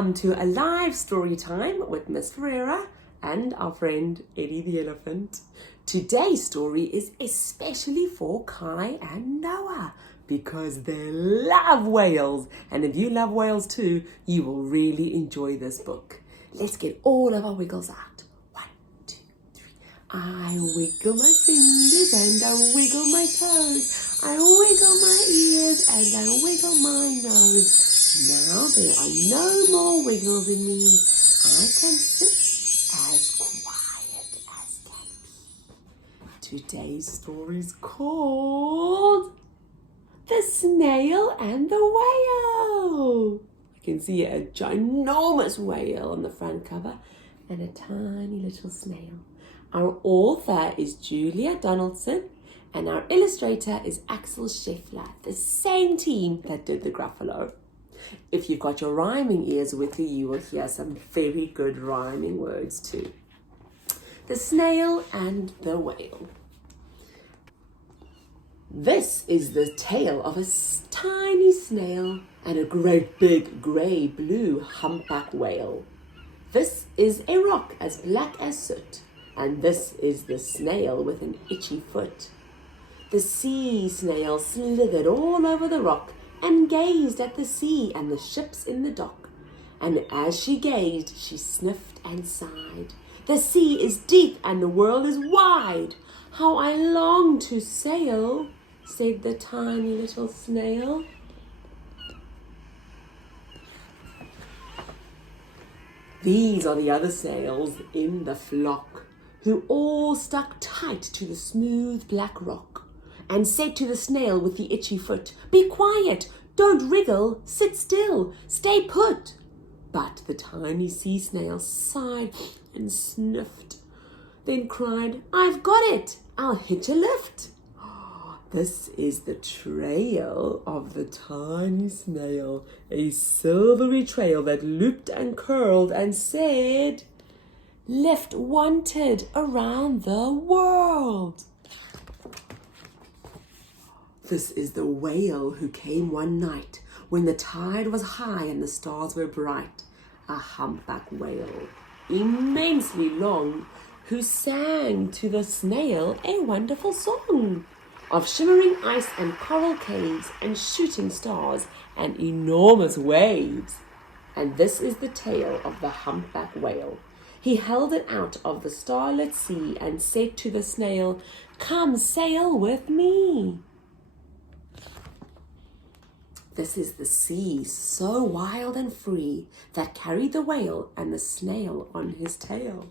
Welcome to a live story time with Miss Ferreira and our friend Eddie the elephant. Today's story is especially for Kai and Noah because they love whales, and if you love whales too, you will really enjoy this book. Let's get all of our wiggles out. 1, 2, 3. I wiggle my fingers and I wiggle my toes. I wiggle my ears and I wiggle my nose. Now there are no more wiggles in me. I can sit as quiet as can be. Today's story's called The Snail and the Whale. You can see a ginormous whale on the front cover and a tiny little snail. Our author is Julia Donaldson and our illustrator is Axel Scheffler, the same team that did the Gruffalo. If you've got your rhyming ears with you, you will hear some very good rhyming words too. The Snail and the Whale. This is the tale of a tiny snail and a great big grey-blue humpback whale. This is a rock as black as soot, and this is the snail with an itchy foot. The sea snail slithered all over the rock and gazed at the sea and the ships in the dock. And as she gazed, she sniffed and sighed. The sea is deep and the world is wide. How I long to sail, said the tiny little snail. These are the other snails in the flock, who all stuck tight to the smooth black rock, and said to the snail with the itchy foot, "Be quiet, don't wriggle, sit still, stay put." But the tiny sea snail sighed and sniffed, then cried, "I've got it, I'll hitch a lift." This is the trail of the tiny snail, a silvery trail that looped and curled and said, "Lift wanted around the world." This is the whale who came one night when the tide was high and the stars were bright. A humpback whale, immensely long, who sang to the snail a wonderful song of shimmering ice and coral caves and shooting stars and enormous waves. And this is the tale of the humpback whale. He held it out of the starlit sea and said to the snail, "Come sail with me." This is the sea, so wild and free, that carried the whale and the snail on his tail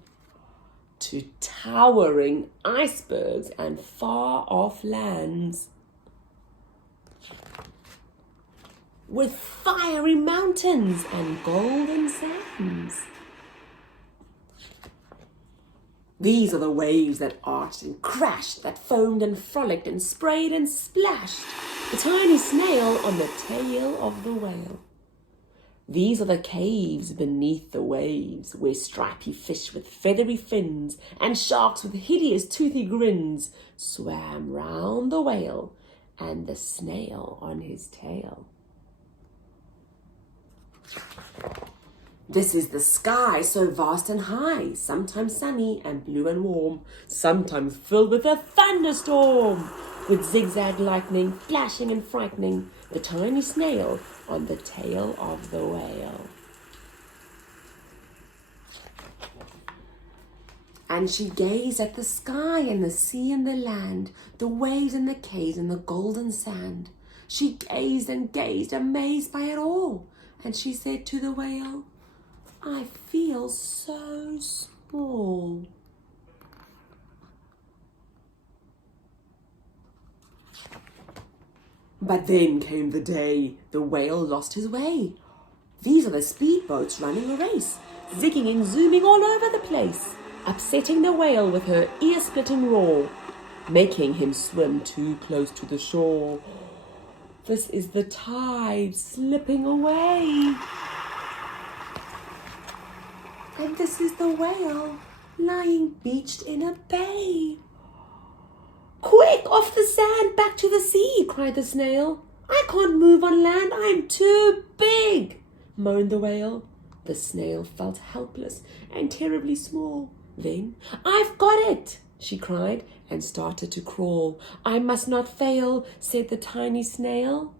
to towering icebergs and far-off lands, with fiery mountains and golden sands. These are the waves that arched and crashed, that foamed and frolicked and sprayed and splashed the tiny snail on the tail of the whale. These are the caves beneath the waves, where stripy fish with feathery fins and sharks with hideous toothy grins swam round the whale and the snail on his tail. This is the sky, so vast and high, sometimes sunny and blue and warm, sometimes filled with a thunderstorm, with zigzag lightning flashing and frightening the tiny snail on the tail of the whale. And she gazed at the sky and the sea and the land, the waves and the caves and the golden sand. She gazed and gazed, amazed by it all, and she said to the whale, "I feel so small." But then came the day the whale lost his way. These are the speedboats running a race, zigging and zooming all over the place, upsetting the whale with her ear-splitting roar, making him swim too close to the shore. This is the tide slipping away. And this is the whale lying beached in a bay. "Quick, off the sand, back to the sea," cried the snail. "I can't move on land, I'm too big," moaned the whale. The snail felt helpless and terribly small. Then, "I've got it!" she cried, and started to crawl. "I must not fail," said the tiny snail.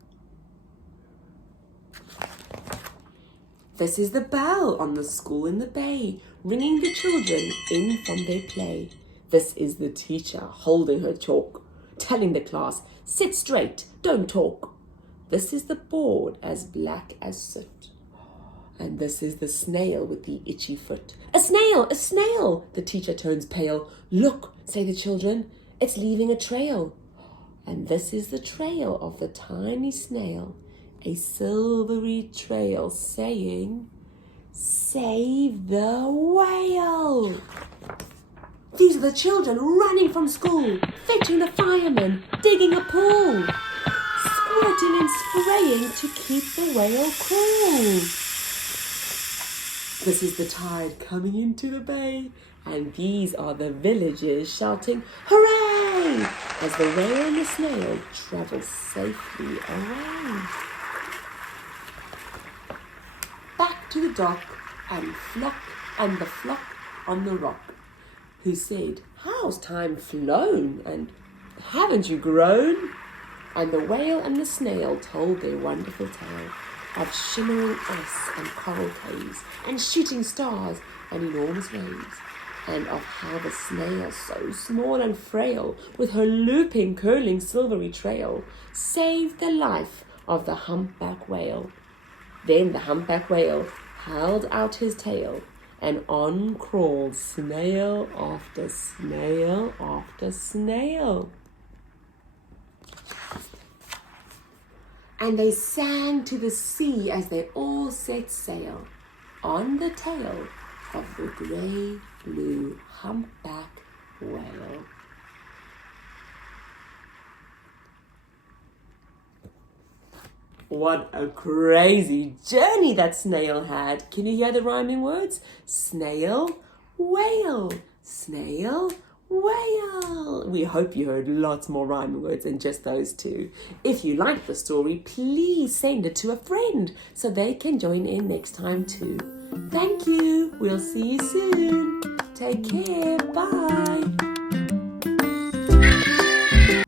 This is the bell on the school in the bay, ringing the children in from their play. This is the teacher holding her chalk, telling the class, "Sit straight, don't talk." This is the board as black as soot. And this is the snail with the itchy foot. "A snail, a snail!" The teacher turns pale. "Look," say the children, "it's leaving a trail." And this is the trail of the tiny snail, a silvery trail saying, "Save the whale." These are the children running from school, fetching the firemen, digging a pool, squirting and spraying to keep the whale cool. This is the tide coming into the bay, and these are the villagers shouting, "Hooray!" as the whale and the snail travel safely away. Back to the dock, and the flock on the rock, who said, "How's time flown, and haven't you grown?" And the whale and the snail told their wonderful tale of shimmering ice and coral caves, and shooting stars and enormous waves, and of how the snail, so small and frail, with her looping, curling, silvery trail, saved the life of the humpback whale. Then the humpback whale held out his tail, and on crawled snail after snail after snail. And they sang to the sea as they all set sail on the tail of the grey-blue humpback whale. What a crazy journey that snail had. Can you hear the rhyming words? Snail, whale, snail, whale. We hope you heard lots more rhyming words than just those two. If you like the story, please send it to a friend so they can join in next time too. Thank you. We'll see you soon. Take care. Bye.